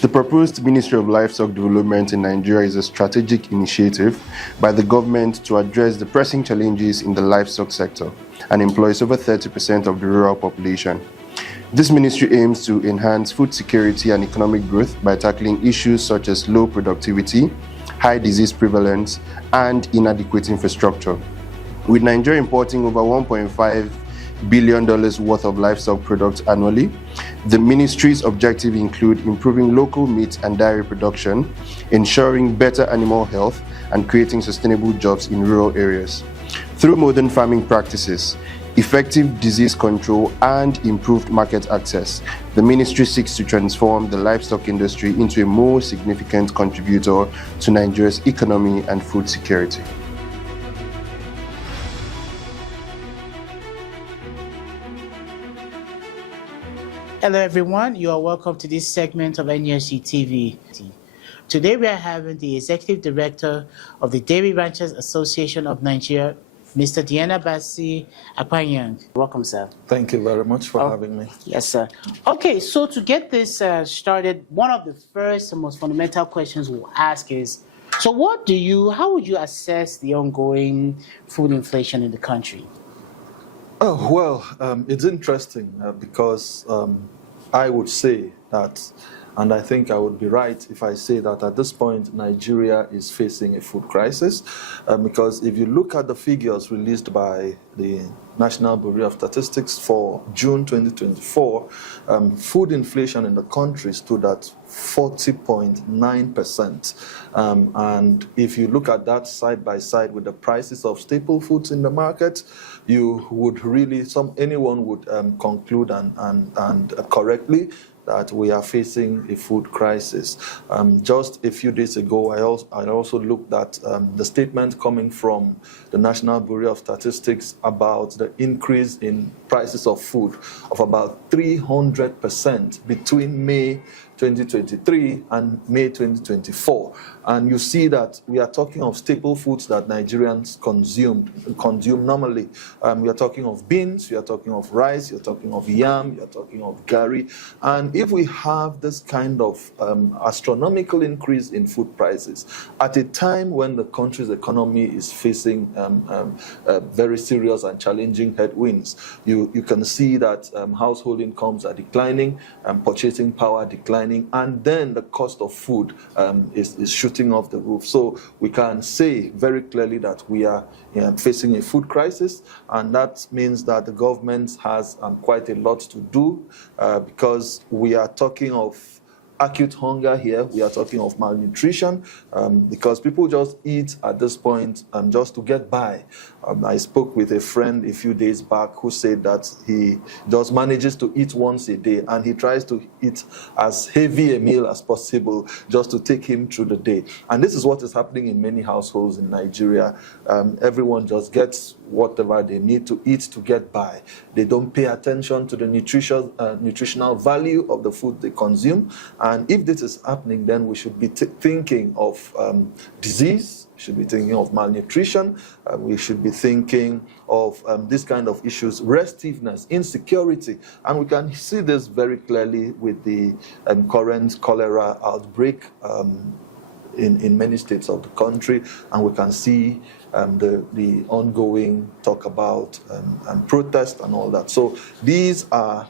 The proposed Ministry of Livestock Development in Nigeria is a strategic initiative by the government to address the pressing challenges in the livestock sector and employs over 30% of the rural population. This ministry aims to enhance food security and economic growth by tackling issues such as low productivity, high disease prevalence, and inadequate infrastructure. With Nigeria importing over $1.5 billion worth of livestock products annually, the ministry's objectives include improving local meat and dairy production, ensuring better animal health, and creating sustainable jobs in rural areas. Through modern farming practices, effective disease control, and improved market access, the ministry seeks to transform the livestock industry into a more significant contributor to Nigeria's economy and food security. Hello everyone, you are welcome to this segment of NUSC TV. Today we are having the Executive Director of the Dairy Ranchers Association of Nigeria, Mr. Diana Basi Akpanyang. Welcome, sir. Thank you very much for having me. Yes, sir. Okay, so to get this started, one of the first and most fundamental questions we'll ask is, so how would you assess the ongoing food inflation in the country? Oh, well, it's interesting because I would say that, and I think I would be right if I say that at this point, Nigeria is facing a food crisis. Because if you look at the figures released by the National Bureau of Statistics for June 2024, food inflation in the country stood at 40.9%. And if you look at that side by side with the prices of staple foods in the market, you would really, anyone would conclude and correctly that we are facing a food crisis. Just a few days ago, I also looked at the statement coming from the National Bureau of Statistics about the increase in prices of food of about 300% between May 2023 and May 2024. And you see that we are talking of staple foods that Nigerians consume normally. We are talking of beans, we are talking of rice, you're talking of yam, you're talking of garri. And if we have this kind of astronomical increase in food prices at a time when the country's economy is facing very serious and challenging headwinds, you can see that household incomes are declining, purchasing power declining, and then the cost of food is shooting off the roof. So we can say very clearly that we are facing a food crisis, and that means that the government has quite a lot to do because we are talking of acute hunger here. We are talking of malnutrition because people just eat at this point just to get by. I spoke with a friend a few days back who said that he just manages to eat once a day, and he tries to eat as heavy a meal as possible just to take him through the day. And this is what is happening in many households in Nigeria. Everyone just gets whatever they need to eat to get by. They don't pay attention to the nutritional value of the food they consume. And if this is happening, then we should be thinking of disease. We should be thinking of malnutrition. We should be thinking of this kind of issues, restiveness, insecurity. And we can see this very clearly with the current cholera outbreak in many states of the country. And we can see the ongoing talk about protest and all that. So these are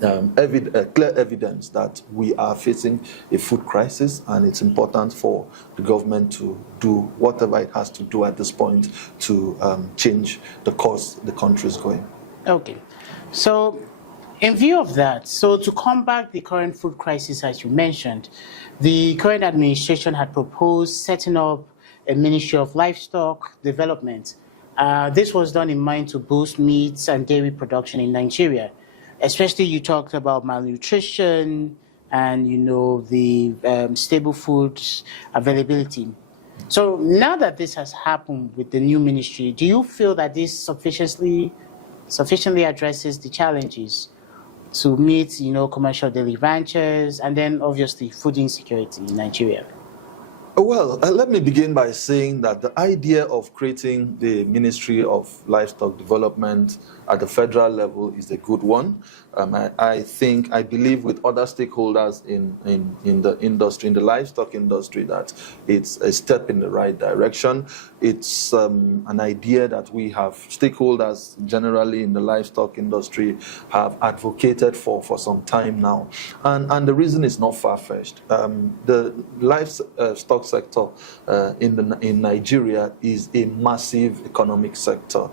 clear evidence that we are facing a food crisis, and it's important for the government to do whatever it has to do at this point to change the course the country is going. Okay, so in view of that, so to combat the current food crisis, as you mentioned, the current administration had proposed setting up a Ministry of Livestock Development. This was done in mind to boost meats and dairy production in Nigeria. Especially, you talked about malnutrition and, the stable foods availability. So now that this has happened with the new ministry, do you feel that this sufficiently addresses the challenges to meet, commercial dairy ranchers and then obviously food insecurity in Nigeria? Well, let me begin by saying that the idea of creating the Ministry of Livestock Development at the federal level is a good one. I believe with other stakeholders in the industry, in the livestock industry, that it's a step in the right direction. It's an idea that we have stakeholders generally in the livestock industry have advocated for some time now. And the reason is not far-fetched. The livestock sector in Nigeria is a massive economic sector.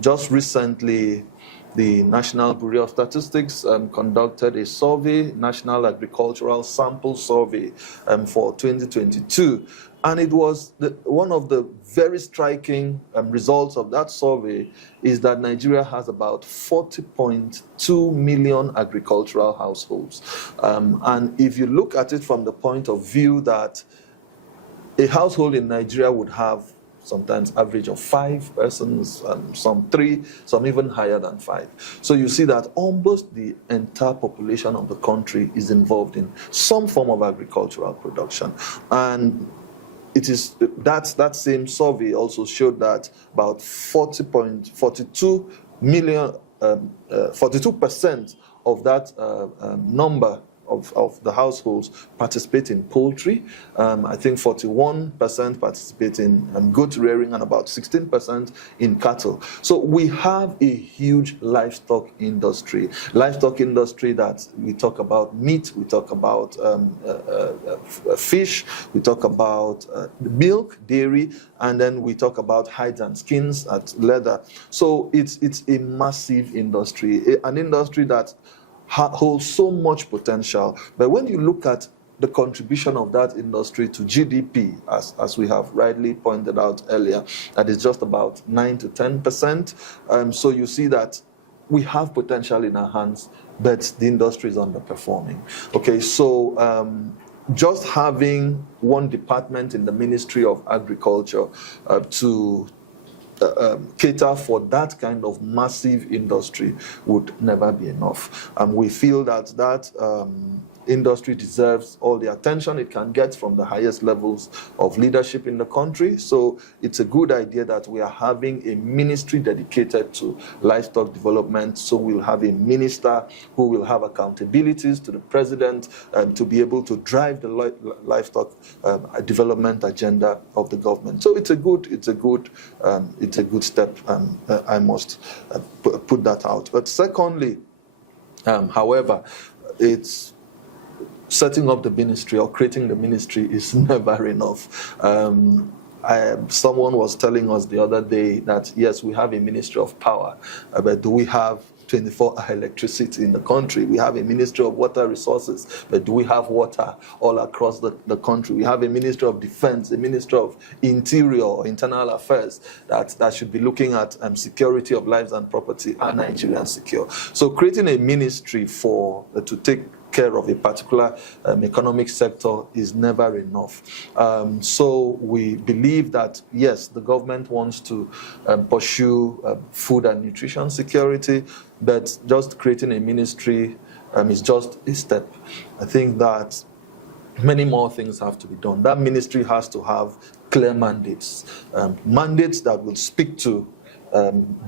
Just recently, the National Bureau of Statistics conducted a survey, National Agricultural Sample Survey for 2022. And it was one of the very striking results of that survey is that Nigeria has about 40.2 million agricultural households. And if you look at it from the point of view that a household in Nigeria would have sometimes average of 5 persons, some 3, some even higher than 5. So you see that almost the entire population of the country is involved in some form of agricultural production. And it is that same survey also showed that about 40.42 million, 42% of that number of the households participate in poultry. I think 41% participate in goat rearing and about 16% in cattle. So we have a huge livestock industry. Livestock industry that we talk about meat, we talk about fish, we talk about milk, dairy, and then we talk about hides and skins, at leather. So it's a massive industry, an industry that holds so much potential. But when you look at the contribution of that industry to GDP, as we have rightly pointed out earlier, that is just about 9 to 10%. So you see that we have potential in our hands, but the industry is underperforming. Okay, so just having one department in the Ministry of Agriculture to cater for that kind of massive industry would never be enough. We feel that industry deserves all the attention it can get from the highest levels of leadership in the country. So it's a good idea that we are having a ministry dedicated to livestock development. So we'll have a minister who will have accountabilities to the president to be able to drive the livestock development agenda of the government. So it's a good step. I must put that out. But secondly, however, it's setting up the ministry or creating the ministry is never enough. Someone was telling us the other day that, yes, we have a Ministry of Power, but do we have 24-hour electricity in the country? We have a Ministry of Water Resources, but do we have water all across the country? We have a Ministry of Defense, a Ministry of Interior or Internal Affairs that should be looking at security of lives and property. Are Nigerians secure? So creating a ministry to take care of a particular economic sector is never enough. So we believe that, yes, the government wants to pursue food and nutrition security, but just creating a ministry is just a step. I think that many more things have to be done. That ministry has to have clear mandates, mandates that will speak to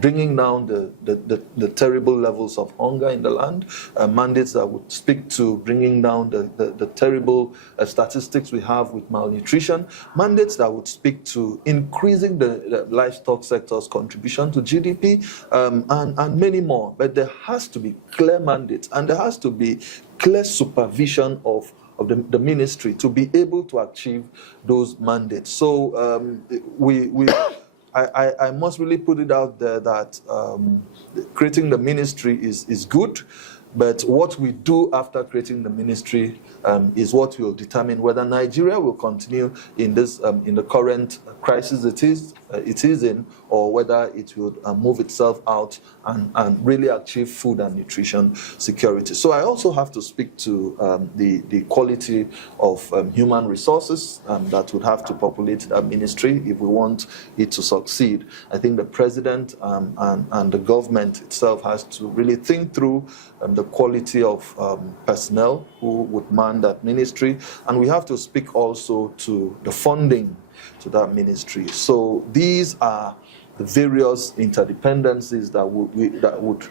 bringing down the terrible levels of hunger in the land, mandates that would speak to bringing down the terrible statistics we have with malnutrition, mandates that would speak to increasing the livestock sector's contribution to GDP, and many more. But there has to be clear mandates, and there has to be clear supervision of the ministry to be able to achieve those mandates. So I must really put it out there that creating the ministry is good, but what we do after creating the ministry is what will determine whether Nigeria will continue in this in the current crisis it is in, or whether it will move itself out and really achieve food and nutrition security. So I also have to speak to the quality of human resources that would have to populate that ministry if we want it to succeed. I think the president and the government itself has to really think through the quality of personnel who would man that ministry, and we have to speak also to the funding to that ministry. So these are the various interdependencies that would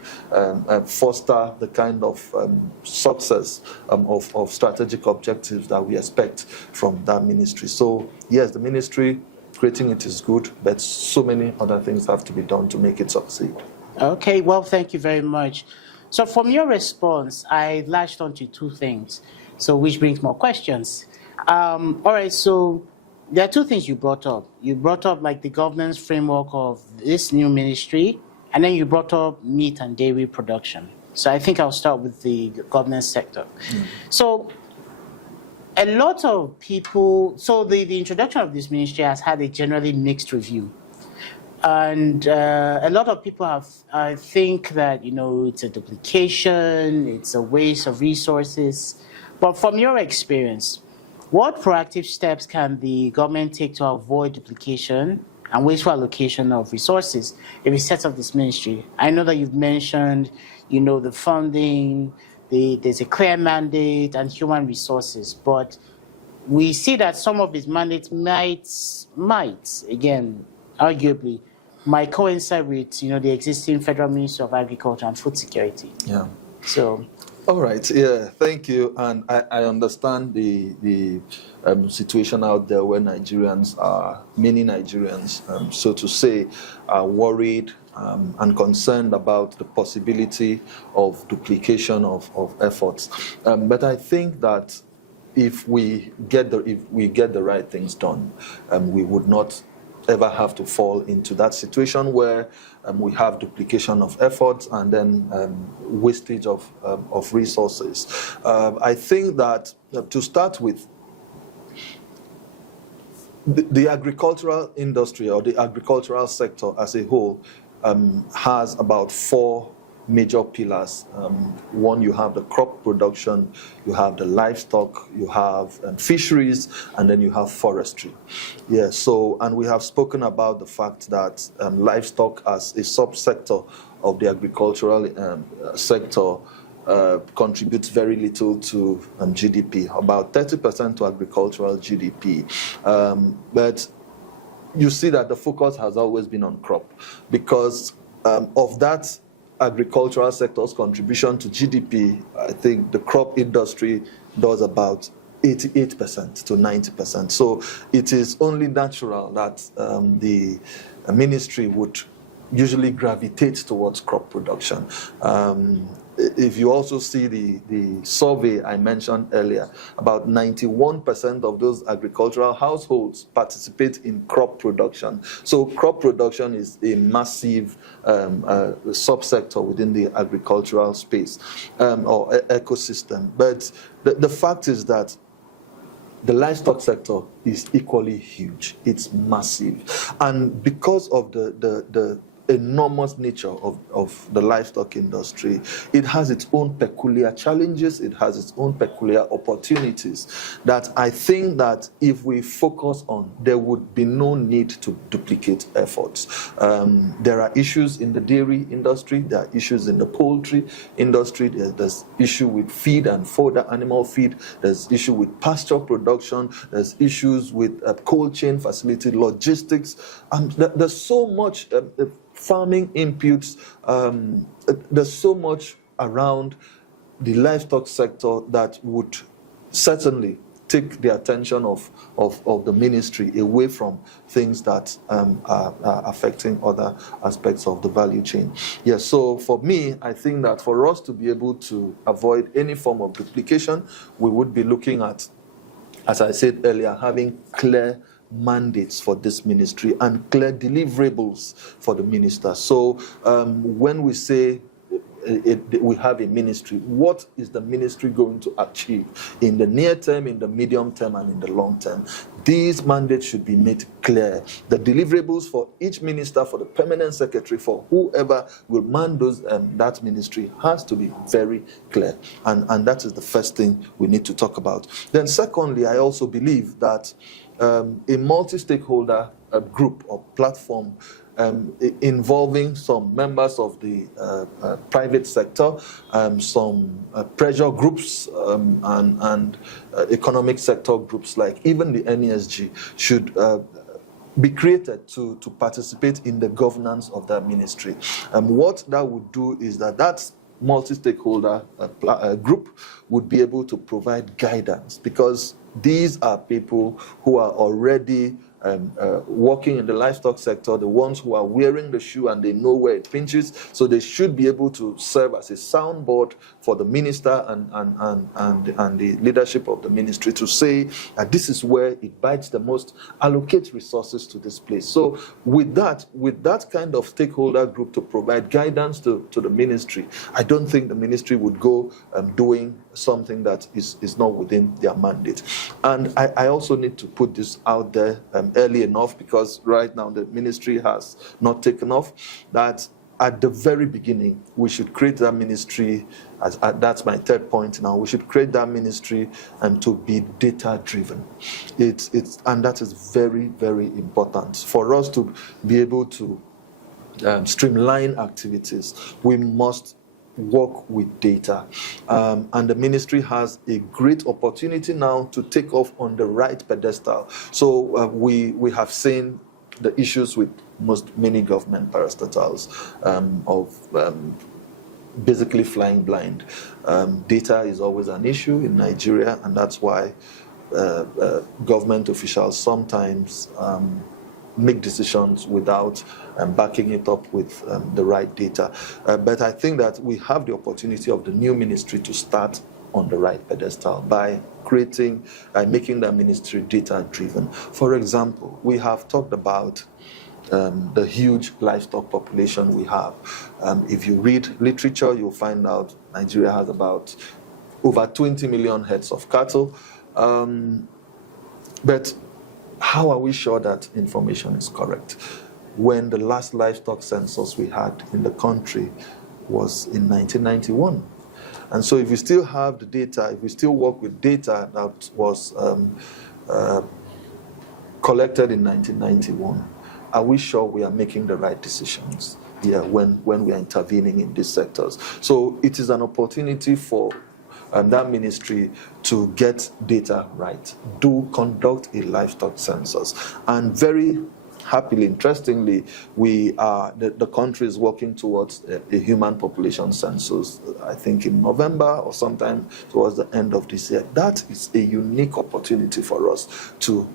foster the kind of success of strategic objectives that we expect from that ministry. So yes, the ministry, creating it is good, but so many other things have to be done to make it succeed. Okay, well, thank you very much. So from your response, I latched onto two things, so which brings more questions. All right, so there are two things you brought up. You brought up like the governance framework of this new ministry, and then you brought up meat and dairy production. So I think I'll start with the governance sector. So a lot of people, so the introduction of this ministry has had a generally mixed review. And a lot of people I think that, it's a duplication, it's a waste of resources. But from your experience, what proactive steps can the government take to avoid duplication and wasteful allocation of resources if it sets up this ministry? I know that you've mentioned, the funding, there's a clear mandate and human resources, but we see that some of its mandates might, again, arguably, might coincide with, the existing Federal Ministry of Agriculture and Food Security. Yeah. So. All right. Yeah. Thank you. And I understand the situation out there where many Nigerians, so to say, are worried and concerned about the possibility of duplication of efforts. But I think that if we get the right things done, we would not ever have to fall into that situation where we have duplication of efforts and then wastage of resources. I think that to start with, the agricultural industry or the agricultural sector as a whole has about four major pillars. One, you have the crop production, you have the livestock, you have fisheries, and then you have forestry. Yeah, so, and we have spoken about the fact that livestock as a subsector of the agricultural sector contributes very little to GDP, about 30% to agricultural GDP. But you see that the focus has always been on crop because of that agricultural sector's contribution to GDP. I think the crop industry does about 88% to 90%. So it is only natural that the ministry would usually gravitate towards crop production. If you also see the survey I mentioned earlier, about 91% of those agricultural households participate in crop production. So crop production is a massive subsector within the agricultural space or ecosystem. But the fact is that the livestock sector is equally huge. It's massive. And because of the enormous nature of the livestock industry, it has its own peculiar challenges, it has its own peculiar opportunities that I think that if we focus on, there would be no need to duplicate efforts. There are issues in the dairy industry, there are issues in the poultry industry, there's issue with feed and fodder, animal feed, there's issue with pasture production, there's issues with cold chain facility, logistics, and there's so much farming inputs, there's so much around the livestock sector that would certainly take the attention of the ministry away from things that are affecting other aspects of the value chain. Yes, so for me, I think that for us to be able to avoid any form of duplication, we would be looking at, as I said earlier, having clear mandates for this ministry and clear deliverables for the minister. So when we say we have a ministry, what is the ministry going to achieve in the near term, in the medium term, and in the long term? These mandates should be made clear. The deliverables for each minister, for the permanent secretary, for whoever will man those that ministry has to be very clear. And that is the first thing we need to talk about. Then secondly, I also believe that a multi-stakeholder group or platform involving some members of the private sector, some pressure groups and economic sector groups like even the NESG should be created to participate in the governance of that ministry. What that would do is that multi-stakeholder group would be able to provide guidance, because these are people who are already working in the livestock sector, the ones who are wearing the shoe and they know where it pinches. So they should be able to serve as a soundboard for the minister and the leadership of the ministry to say that this is where it bites the most, allocate resources to this place. So with that kind of stakeholder group to provide guidance to the ministry, I don't think the ministry would go doing something that is not within their mandate. And I also need to put this out there early enough, because right now the ministry has not taken off, that at the very beginning we should create that ministry, that's my third point now, we should create that ministry to be data driven. And that is very, very important for us to be able to streamline activities. We must work with data, and the ministry has a great opportunity now to take off on the right pedestal. So we have seen the issues with many government parastatals of basically flying blind. Data is always an issue in Nigeria, and that's why government officials sometimes make decisions without backing it up with the right data. But I think that we have the opportunity of the new ministry to start on the right pedestal by making that ministry data-driven. For example, we have talked about the huge livestock population we have. If you read literature, you'll find out Nigeria has about over 20 million heads of cattle. But how are we sure that information is correct? When the last livestock census we had in the country was in 1991. And so if we still have the data, if we still work with data that was collected in 1991, are we sure we are making the right decisions when we are intervening in these sectors? So it is an opportunity for that ministry to get data right, conduct a livestock census. And very happily, interestingly, the country is working towards a human population census, I think in November or sometime towards the end of this year. That is a unique opportunity for us to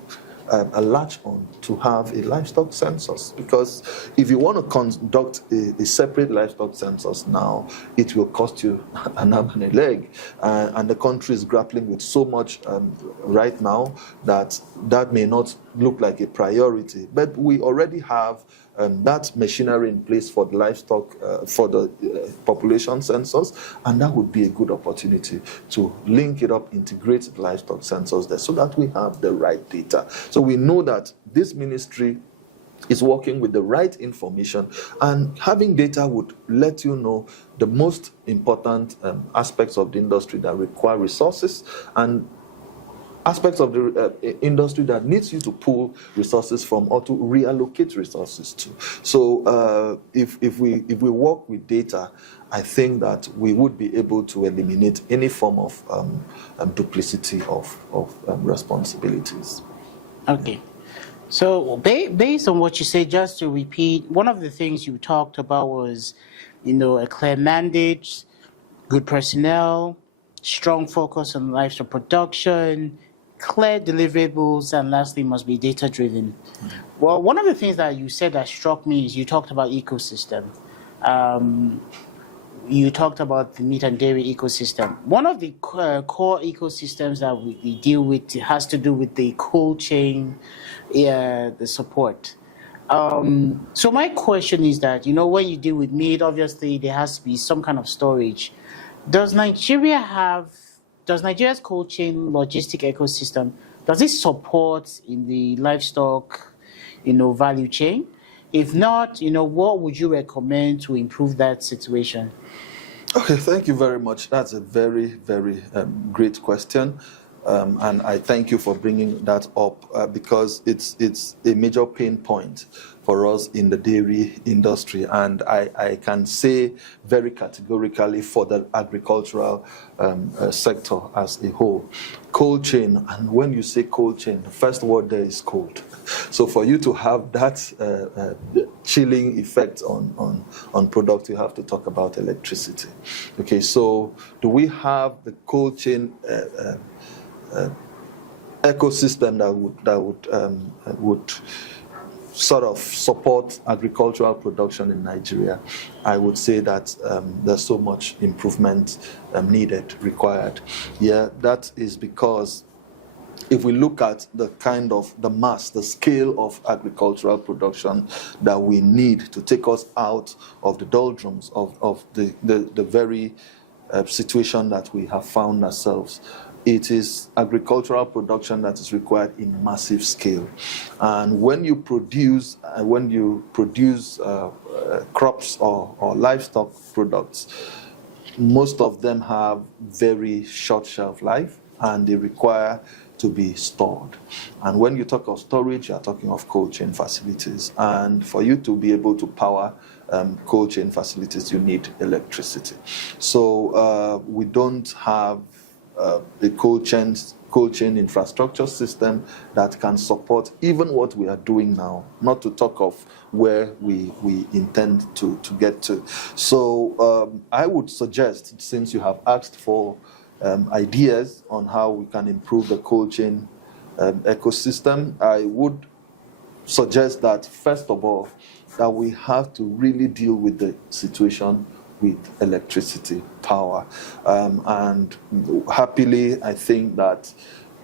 latch on to have a livestock census, because if you want to conduct a separate livestock census now, it will cost you an arm and a leg, and the country is grappling with so much right now that may not look like a priority, but we already have that machinery in place for the livestock, for the population census, and that would be a good opportunity to link it up, integrate the livestock census there, so that we have the right data. So we know that this ministry is working with the right information, and having data would let you know the most important aspects of the industry that require resources, and aspects of the industry that needs you to pull resources from or to reallocate resources to. So if we work with data, I think that we would be able to eliminate any form of duplicity of responsibilities. Okay. So based on what you said, just to repeat, one of the things you talked about was, a clear mandate, good personnel, strong focus on livestock production, clear deliverables, and lastly must be data-driven. Mm-hmm. Well, one of the things that you said that struck me is you talked about ecosystem. You talked about the meat and dairy ecosystem. One of the core ecosystems that we deal with has to do with the cold chain, the support. So my question is that, when you deal with meat, obviously there has to be some kind of storage. Does Nigeria's cold chain logistic ecosystem, does it support in the livestock, value chain? If not, what would you recommend to improve that situation? Okay, thank you very much. That's a very, very great question. And I thank you for bringing that up because it's a major pain point for us in the dairy industry. And I can say very categorically for the agricultural sector as a whole. Cold chain, and when you say cold chain, the first word there is cold. So for you to have that chilling effect on product, you have to talk about electricity. Okay, so do we have the cold chain ecosystem that would sort of support agricultural production in Nigeria? I would say that there's so much improvement needed, required. Yeah, that is because if we look at the kind of the mass, the scale of agricultural production that we need to take us out of the doldrums of the very situation that we have found ourselves, it is agricultural production that is required in massive scale. And when you produce crops or livestock products, most of them have very short shelf life and they require to be stored. And when you talk of storage, you are talking of cold chain facilities. And for you to be able to power cold chain facilities, you need electricity. So we don't have the cold chain infrastructure system that can support even what we are doing now, not to talk of where we intend to get to. So I would suggest, since you have asked for ideas on how we can improve the cold chain ecosystem, I would suggest that, first of all, that we have to really deal with the situation with electricity, power. And happily, I think that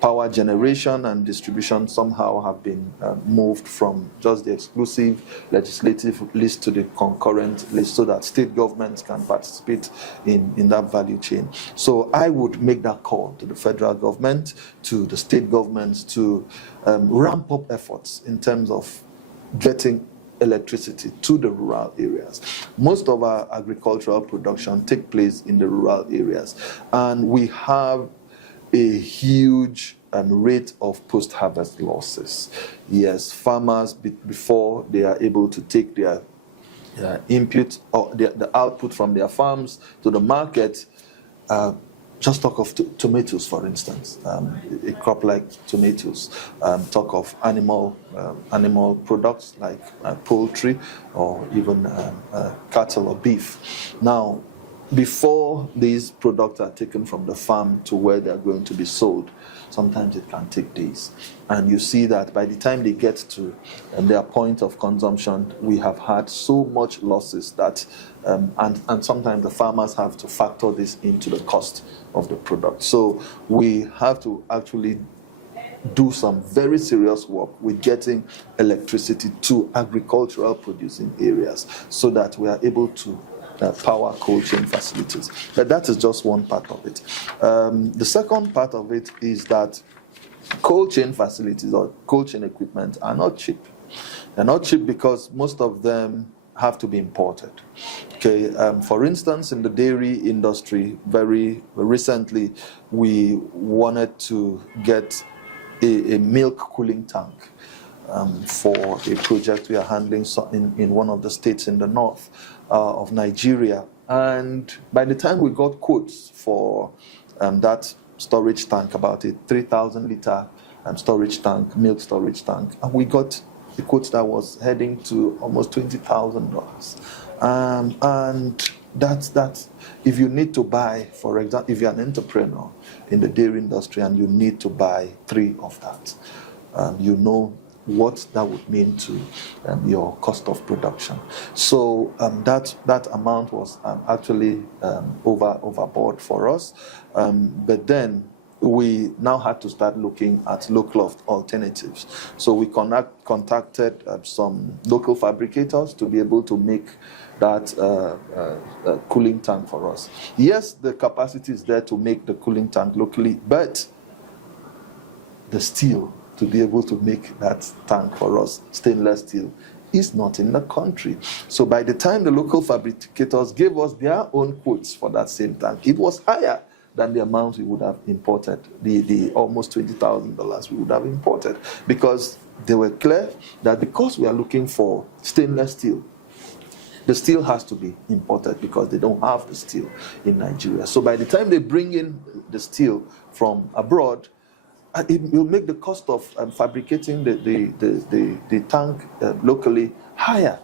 power generation and distribution somehow have been moved from just the exclusive legislative list to the concurrent list so that state governments can participate in that value chain. So I would make that call to the federal government, to the state governments to ramp up efforts in terms of getting electricity to the rural areas. Most of our agricultural production take place in the rural areas, and we have a huge rate of post-harvest losses. Yes, farmers, before they are able to take their input or the output from their farms to the market, just talk of tomatoes, for instance, a crop like tomatoes. Talk of animal products like poultry or even cattle or beef. Now, before these products are taken from the farm to where they are going to be sold, sometimes it can take days. And you see that by the time they get to their point of consumption, we have had so much losses that, and sometimes the farmers have to factor this into the cost of the product. So we have to actually do some very serious work with getting electricity to agricultural producing areas so that we are able to power cold chain facilities. But that is just one part of it. The second part of it is that cold chain facilities or cold chain equipment are not cheap. They're not cheap because most of them have to be imported. Okay, for instance, in the dairy industry, very recently, we wanted to get a milk cooling tank for a project we are handling in one of the states in the north of Nigeria. And by the time we got quotes for that storage tank, about a 3,000 liter storage tank, milk storage tank, and we got a quote that was heading to almost $20,000. And that's if you need to buy, for example, if you're an entrepreneur in the dairy industry and you need to buy 3 of that, you know what that would mean to your cost of production. So that amount was actually overboard for us. But then we now had to start looking at local alternatives. So we contacted some local fabricators to be able to make that cooling tank for us. Yes, the capacity is there to make the cooling tank locally, but the steel to be able to make that tank for us, stainless steel, is not in the country. So by the time the local fabricators gave us their own quotes for that same tank, it was higher than the amount we would have imported, the almost $20,000 we would have imported, because they were clear that because we are looking for stainless steel, the steel has to be imported because they don't have the steel in Nigeria. So by the time they bring in the steel from abroad, it will make the cost of fabricating the tank locally higher.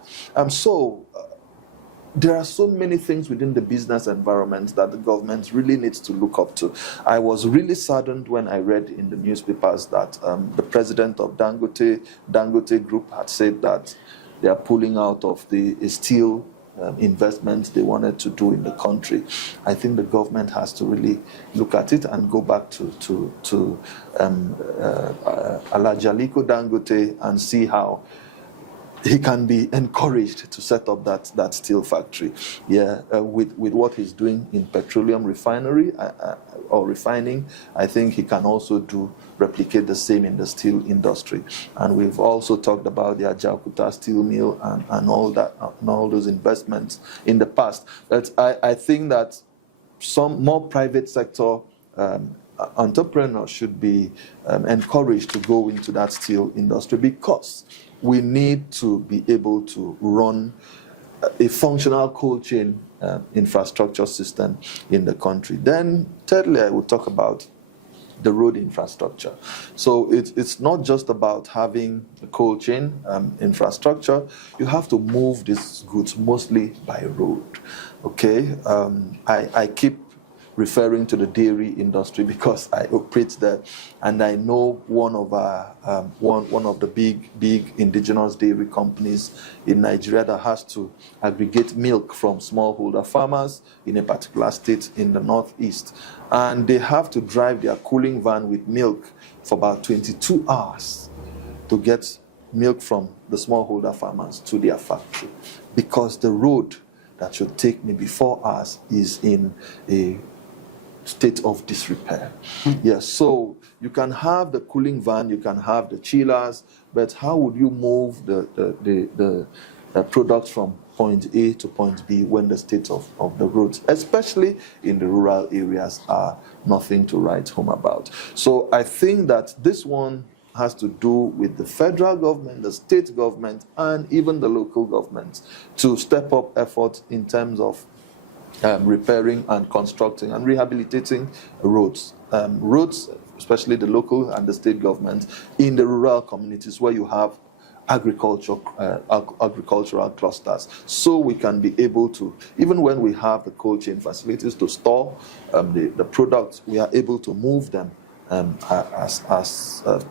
There are so many things within the business environment that the government really needs to look up to. I was really saddened when I read in the newspapers that the president of Dangote Group had said that they are pulling out of the steel investments they wanted to do in the country. I think the government has to really look at it and go back to Alhaji Aliko Dangote and see how he can be encouraged to set up that steel factory. With what he's doing in petroleum refinery or refining, I think he can also replicate the same in the steel industry. And we've also talked about the Ajaokuta steel mill and all that, and all those investments in the past. But I think that some more private sector entrepreneurs should be encouraged to go into that steel industry, because we need to be able to run a functional cold chain infrastructure system in the country. Then, thirdly, I will talk about the road infrastructure. So it's not just about having a cold chain infrastructure. You have to move these goods mostly by road. Okay, I keep referring to the dairy industry because I operate there, and I know one of the big indigenous dairy companies in Nigeria that has to aggregate milk from smallholder farmers in a particular state in the northeast, and they have to drive their cooling van with milk for about 22 hours to get milk from the smallholder farmers to their factory, because the road that should take maybe 4 hours is in a state of disrepair. Yes, so you can have the cooling van, you can have the chillers, but how would you move the products from point A to point B when the state of the roads, especially in the rural areas, are nothing to write home about? So I think that this one has to do with the federal government, the state government, and even the local government to step up efforts in terms of repairing and constructing and rehabilitating roads. Roads, especially the local and the state government, in the rural communities where you have agricultural clusters, so we can be able to, even when we have the cold chain facilities to store the products, we are able to move them as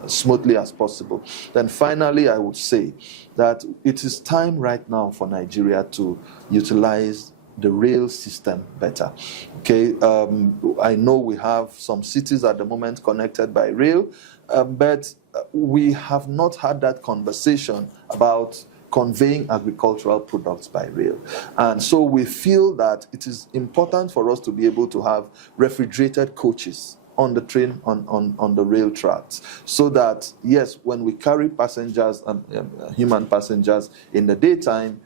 smoothly as possible. Then finally, I would say that it is time right now for Nigeria to utilize the rail system better. Okay, I know we have some cities at the moment connected by rail, but we have not had that conversation about conveying agricultural products by rail. And so we feel that it is important for us to be able to have refrigerated coaches on the train, on the rail tracks, so that, yes, when we carry passengers, human passengers in the daytime,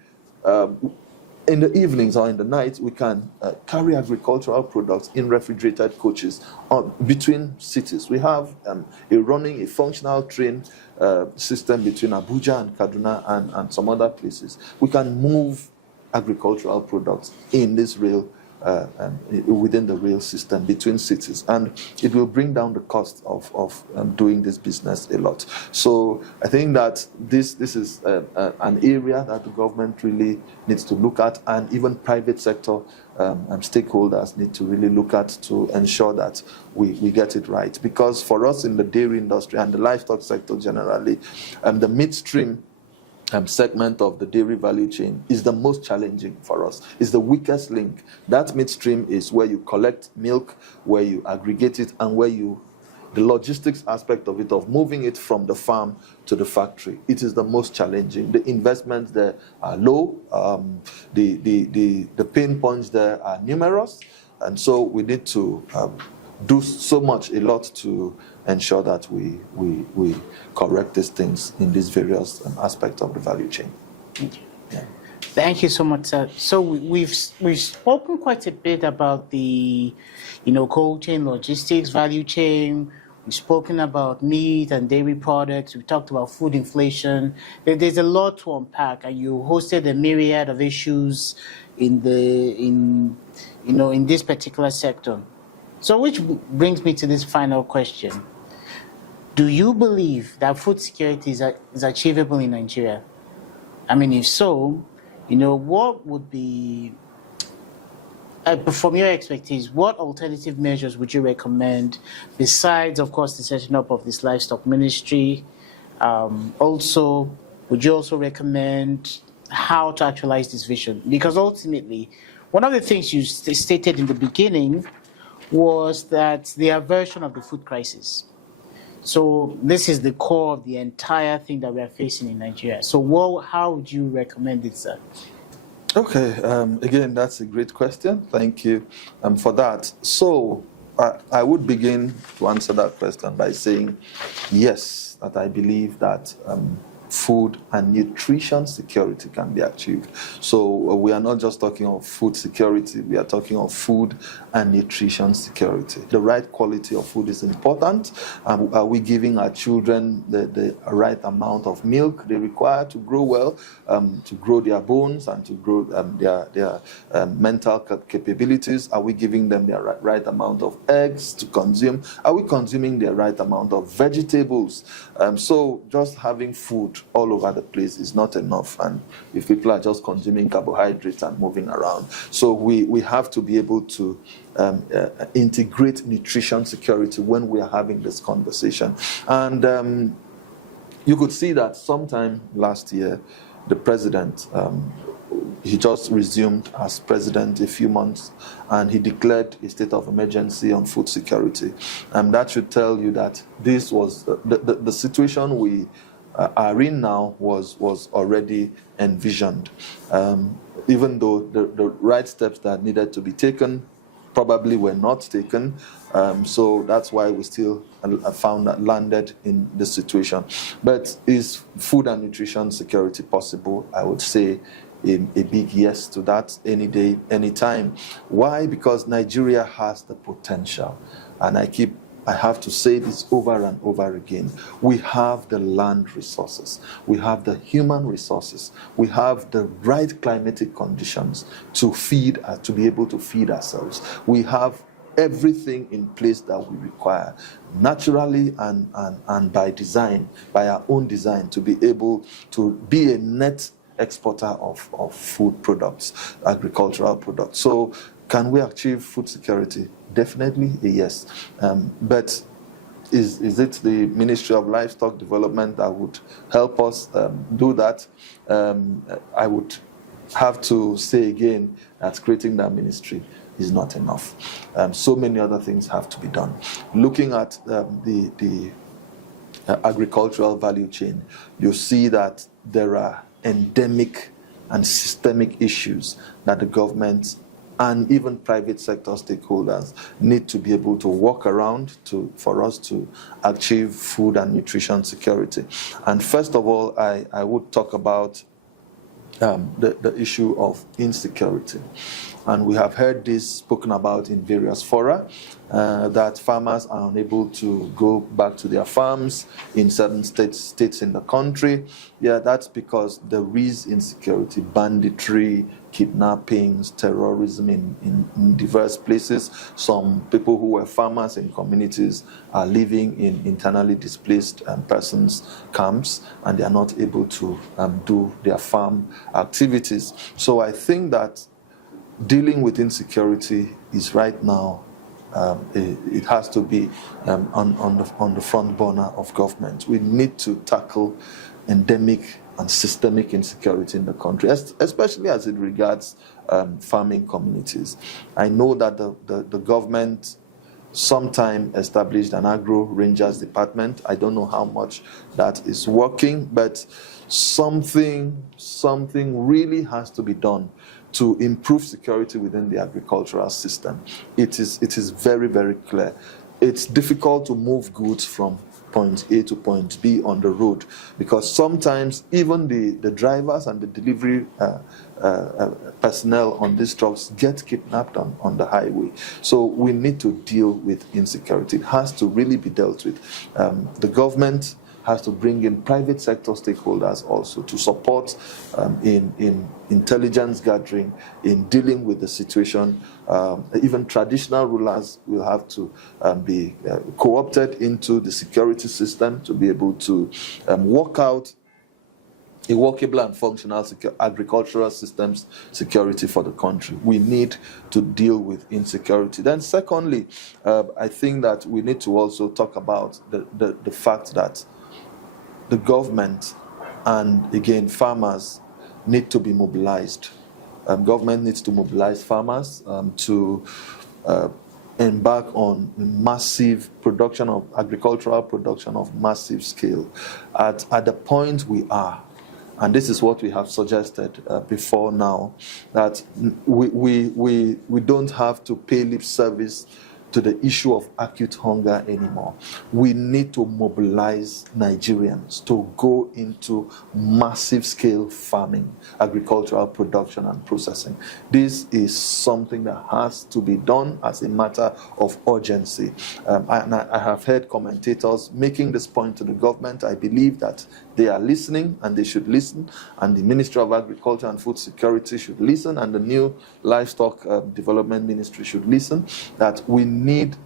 in the evenings or in the night, we can carry agricultural products in refrigerated coaches between cities. We have a functional train system between Abuja and Kaduna and some other places. We can move agricultural products in this rail, within the rail system between cities, and it will bring down the cost of doing this business a lot. So I think that this is an area that the government really needs to look at, and even private sector stakeholders need to really look at, to ensure that we get it right. Because for us in the dairy industry and the livestock sector generally, the midstream segment of the dairy value chain is the most challenging for us. It's the weakest link. That midstream is where you collect milk, where you aggregate it, and where the logistics aspect of it, of moving it from the farm to the factory. It is the most challenging. The investments there are low. The pain points there are numerous, and so we need to do a lot to ensure that we correct these things in these various aspects of the value chain. Thank you. Yeah. Thank you so much, sir. So we've spoken quite a bit about the, cold chain logistics, value chain. We've spoken about meat and dairy products. We talked about food inflation. There's a lot to unpack, and you hosted a myriad of issues in this particular sector. So, which brings me to this final question: do you believe that food security is achievable in Nigeria? I mean, if so, what would be, from your expertise, what alternative measures would you recommend besides, of course, the setting up of this livestock ministry? Also, would you also recommend how to actualize this vision? Because ultimately, one of the things you stated in the beginning was that the aversion of the food crisis. So this is the core of the entire thing that we are facing in Nigeria. So how would you recommend it, sir? Okay, again, that's a great question. Thank you for that. So I would begin to answer that question by saying yes, that I believe that food and nutrition security can be achieved. So we are not just talking of food security, we are talking of food and nutrition security. The right quality of food is important. Are we giving our children the right amount of milk they require to grow well, to grow their bones and to grow their mental capabilities? Are we giving them the right amount of eggs to consume? Are we consuming the right amount of vegetables? So just having food all over the place is not enough, and if people are just consuming carbohydrates and moving around. So we have to be able to integrate nutrition security when we are having this conversation. And you could see that sometime last year, the president, he just resumed as president a few months, and he declared a state of emergency on food security. And that should tell you that this was the situation we are in now was already envisioned, even though the right steps that needed to be taken probably were not taken. So that's why we still found that landed in this situation. But is food and nutrition security possible? I would say a big yes to that, any day, any time. Why? Because Nigeria has the potential, and I have to say this over and over again. We have the land resources. We have the human resources. We have the right climatic conditions to to be able to feed ourselves. We have everything in place that we require, naturally and by design, by our own design, to be able to be a net exporter of food products, agricultural products. So can we achieve food security? Definitely a yes. But is it the Ministry of Livestock Development that would help us do that? I would have to say again that creating that ministry is not enough. So many other things have to be done. Looking at the agricultural value chain, you see that there are endemic and systemic issues that the government and even private sector stakeholders need to be able to work around for us to achieve food and nutrition security. And first of all, I would talk about the issue of insecurity. And we have heard this spoken about in various fora, that farmers are unable to go back to their farms in certain states in the country. Yeah, that's because there is insecurity, banditry, kidnappings, terrorism in diverse places. Some people who were farmers in communities are living in internally displaced persons camps, and they are not able to do their farm activities. So I think that dealing with insecurity is right now, it has to be on the front burner of government. We need to tackle endemic and systemic insecurity in the country, especially as it regards farming communities. I know that the government sometime established an agro rangers department. I don't know how much that is working, but something really has to be done to improve security within the agricultural system. It is very, very clear. It's difficult to move goods from point A to point B on the road, because sometimes even the drivers and the delivery personnel on these trucks get kidnapped on the highway. So we need to deal with insecurity. It has to really be dealt with. The government has to bring in private sector stakeholders also to support in intelligence gathering, in dealing with the situation. Even traditional rulers will have to be co-opted into the security system to be able to work out a workable and functional agricultural systems security for the country. We need to deal with insecurity. Then secondly, I think that we need to also talk about the fact that the government and, again, farmers need to be mobilized. Government needs to mobilize farmers to embark on massive production of agricultural production of massive scale. At the point we are, and this is what we have suggested before now, that we don't have to pay lip service to the issue of acute hunger anymore. We need to mobilize Nigerians to go into massive scale farming, agricultural production and processing. This is something that has to be done as a matter of urgency. And I have heard commentators making this point to the government. I believe that they are listening, and they should listen, and the Ministry of Agriculture and Food Security should listen, and the new Livestock Development Ministry should listen, that we need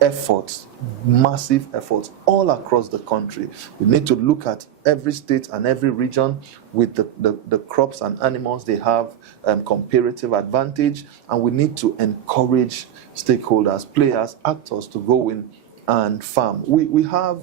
efforts, massive efforts all across the country. We need to look at every state and every region with the crops and animals they have comparative advantage, and we need to encourage stakeholders, players, actors to go in and farm. We have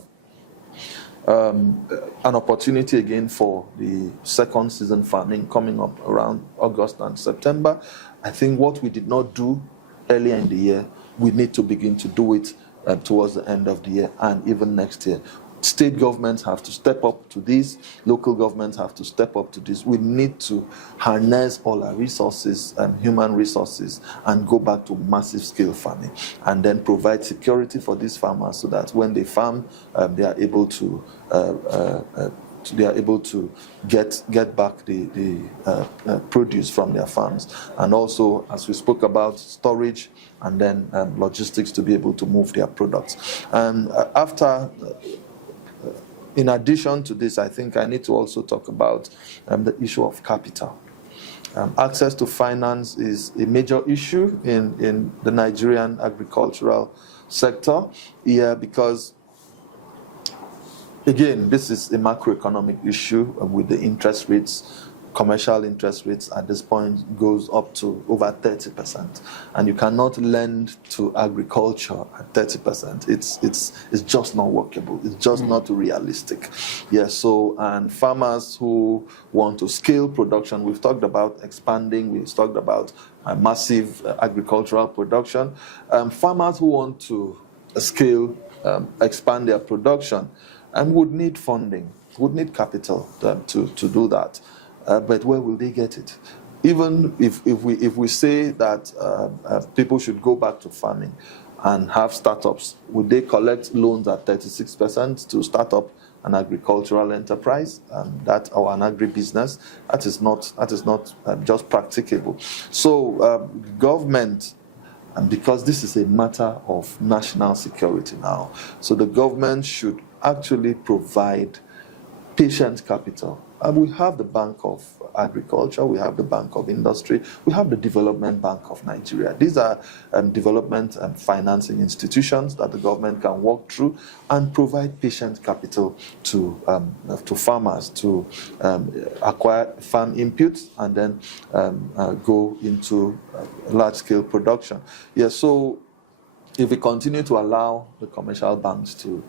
an opportunity again for the second season farming coming up around August and September. I think what we did not do earlier in the year, we need to begin to do it towards the end of the year and even next year. State governments have to step up to this. Local governments have to step up to this. We need to harness all our resources, human resources, and go back to massive scale farming, and then provide security for these farmers so that when they farm, they are able to get back the produce from their farms, and also, as we spoke about, storage and then logistics to be able to move their products. And in addition to this, I think I need to also talk about the issue of capital. Access to finance is a major issue in the Nigerian agricultural sector here, because, again, this is a macroeconomic issue with the interest rates. Commercial interest rates at this point goes up to over 30%, and you cannot lend to agriculture at 30%. It's just not workable. It's just not realistic. So, and farmers who want to scale production, we've talked about expanding, we've talked about massive agricultural production. Farmers who want to scale, expand their production, would need funding, would need capital to do that. But where will they get it? Even if we say that people should go back to farming and have startups, would they collect loans at 36% to start up an agricultural enterprise, or an agribusiness? That is not just practicable. So government, and because this is a matter of national security now, so the government should actually provide patient capital. And we have the Bank of Agriculture, we have the Bank of Industry, we have the Development Bank of Nigeria. These are development and financing institutions that the government can walk through and provide patient capital to farmers to acquire farm inputs and then go into large-scale production. So if we continue to allow the commercial banks to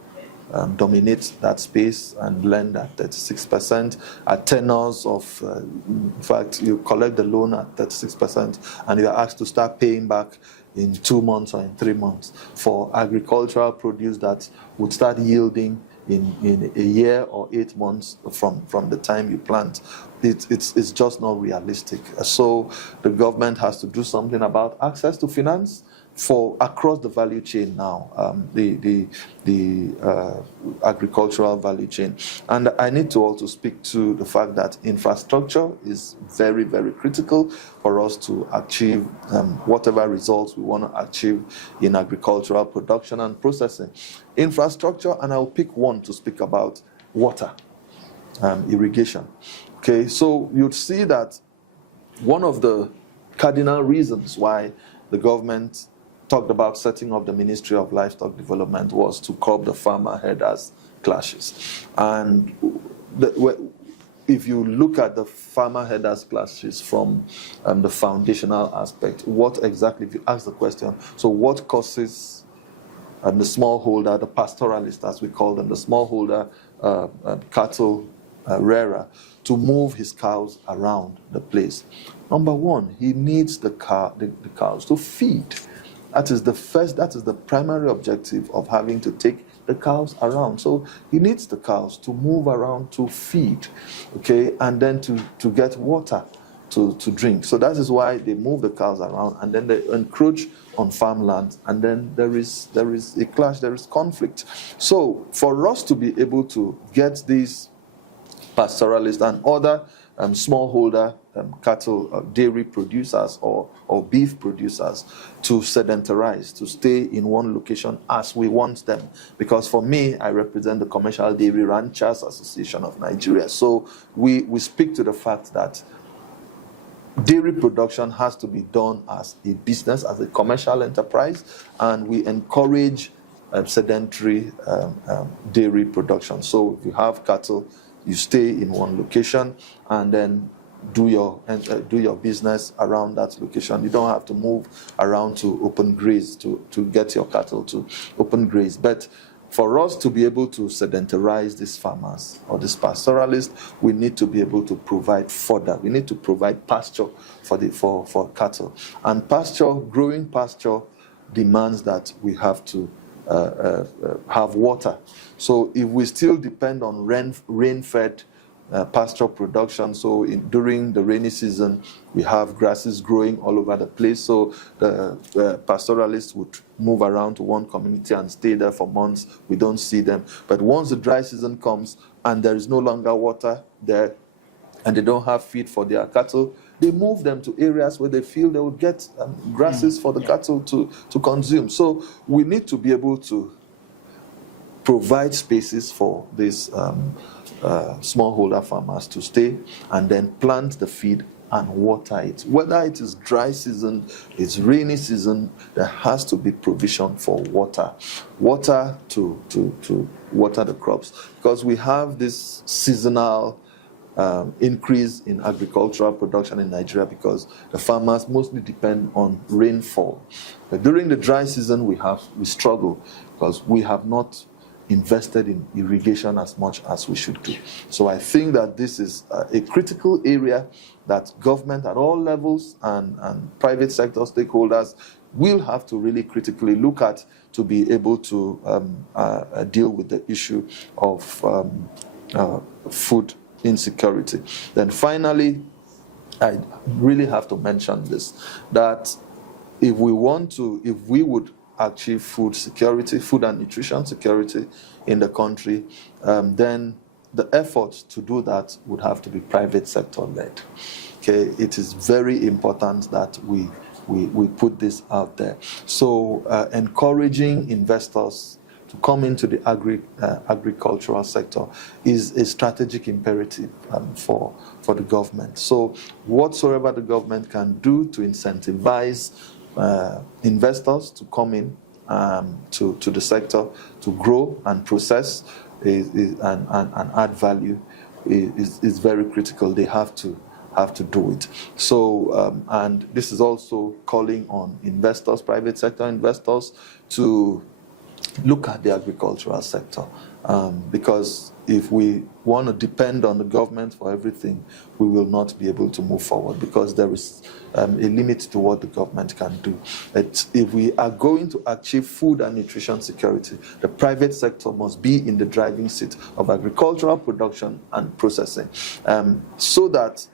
dominate that space and lend at 36% at tenors of, in fact, you collect the loan at 36% and you are asked to start paying back in 2 months or in 3 months for agricultural produce that would start yielding in a year or 8 months from the time you plant. It's just not realistic. So the government has to do something about access to finance for across the value chain now, the agricultural value chain. And I need to also speak to the fact that infrastructure is very, very critical for us to achieve whatever results we want to achieve in agricultural production and processing. Infrastructure, and I'll pick one to speak about: water, irrigation. Okay, so you'd see that one of the cardinal reasons why the government talked about setting up the Ministry of Livestock Development was to curb the farmer-herders clashes. And if you look at the farmer-herders clashes from the foundational aspect, what exactly, if you ask the question, so what causes the smallholder, the pastoralist as we call them, the smallholder cattle rearer, to move his cows around the place? Number one, he needs the cows to feed. That is the primary objective of having to take the cows around. So he needs the cows to move around to feed, okay, and then to get water to drink. So that is why they move the cows around, and then they encroach on farmland, and then there is a clash, there is conflict. So for us to be able to get these pastoralists and other smallholder cattle dairy producers or beef producers to sedentarize, to stay in one location as we want them. Because for me, I represent the Commercial Dairy Ranchers Association of Nigeria. So we speak to the fact that dairy production has to be done as a business, as a commercial enterprise, and we encourage sedentary dairy production. So if you have cattle, you stay in one location and then do your business around that location. You don't have to move around to open graze to get your cattle to open graze. But for us to be able to sedentarize these farmers or these pastoralists, we need to be able to provide fodder. We need to provide pasture for cattle. And growing pasture demands that we have to have water. So if we still depend on rain-fed pasture production, so during the rainy season, we have grasses growing all over the place. So the pastoralists would move around to one community and stay there for months. We don't see them. But once the dry season comes and there is no longer water there, and they don't have feed for their cattle, they move them to areas where they feel they would get grasses for the cattle to consume. So we need to be able to provide spaces for these smallholder farmers to stay and then plant the feed and water it. Whether it is dry season, it's rainy season, there has to be provision for water to water the crops, because we have this seasonal increase in agricultural production in Nigeria because the farmers mostly depend on rainfall. But during the dry season, we struggle because we have not invested in irrigation as much as we should do. So I think that this is a critical area that government at all levels and private sector stakeholders will have to really critically look at to be able to deal with the issue of food insecurity. Then finally, I really have to mention this, that if we would achieve food security, food and nutrition security in the country, then the efforts to do that would have to be private sector led. Okay, it is very important that we put this out there. So encouraging investors to come into the agricultural sector is a strategic imperative for the government. So whatsoever the government can do to incentivize investors to come in to the sector, to grow and process and add value is very critical. They have to do it. So and this is also calling on investors, private sector investors, to look at the agricultural sector, because if we want to depend on the government for everything, we will not be able to move forward, because there is a limit to what the government can do. But if we are going to achieve food and nutrition security, the private sector must be in the driving seat of agricultural production and processing, so that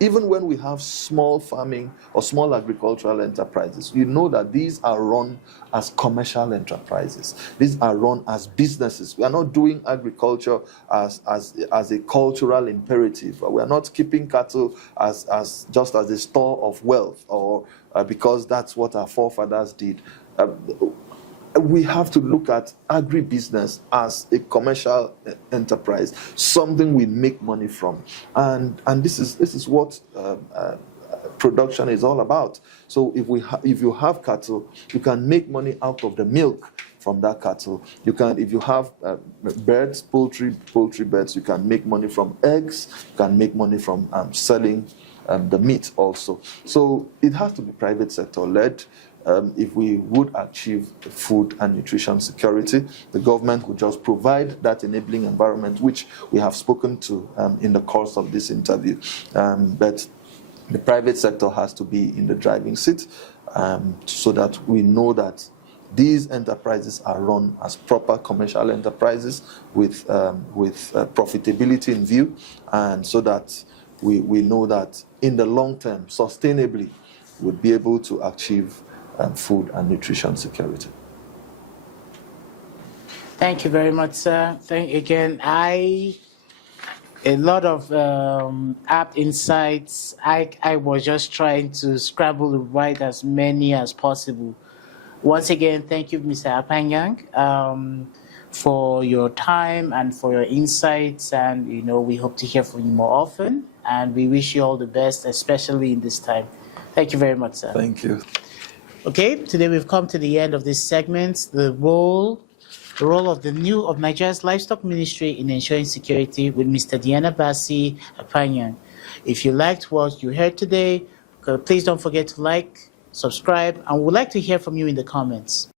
even when we have small farming or small agricultural enterprises, you know that these are run as commercial enterprises. These are run as businesses. We are not doing agriculture as a cultural imperative. We are not keeping cattle as just as a store of wealth, or because that's what our forefathers did. We have to look at agribusiness as a commercial enterprise, something we make money from, and this is what production is all about. So if you have cattle, you can make money out of the milk from that cattle. You can, if you have birds, poultry birds, you can make money from eggs. You can make money from selling the meat also. So it has to be private sector led. If we would achieve food and nutrition security, the government would just provide that enabling environment, which we have spoken to in the course of this interview. But the private sector has to be in the driving seat, so that we know that these enterprises are run as proper commercial enterprises with profitability in view, and so that we know that in the long term, sustainably, we'll be able to achieve food and nutrition security. Thank you very much, sir. A lot of apt insights. I was just trying to scrabble and write as many as possible. Once again, thank you, Mr. Apanyang, for your time and for your insights. And, we hope to hear from you more often. And we wish you all the best, especially in this time. Thank you very much, sir. Thank you. Okay, today we've come to the end of this segment. The role of Nigeria's Livestock Ministry in ensuring security with Mr. Diana Basi Apanyang. If you liked what you heard today, please don't forget to like, subscribe, and we'd like to hear from you in the comments.